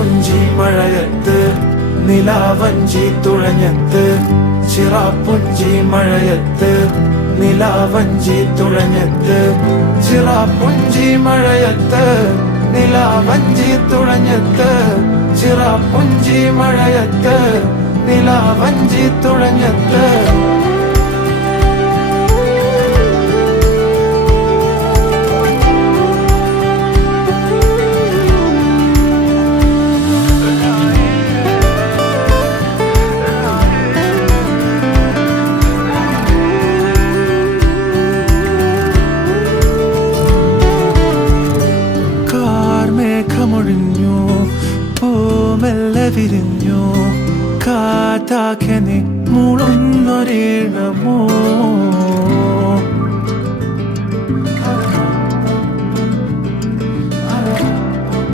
ചിറാപ്പുഞ്ചി മഴയത്ത് നിലാവഞ്ചി തുഴഞ്ഞത്ത് ചിറാപ്പുഞ്ചി മഴയത്ത് നിലാവഞ്ചി തുഴഞ്ഞത്ത് ചിറാപ്പുഞ്ചി മഴയത്ത് നിലാവഞ്ചി തുഴഞ്ഞത്ത് ചിറാപ്പുഞ്ചി മഴയത്ത് നിലാവഞ്ചി തുഴഞ്ഞത്ത് മേഘമൊഴിഞ്ഞു പൂമെല്ലെ വിരിഞ്ഞു കാറ്റാകെ നീ മൂളുന്നൊരീണമോ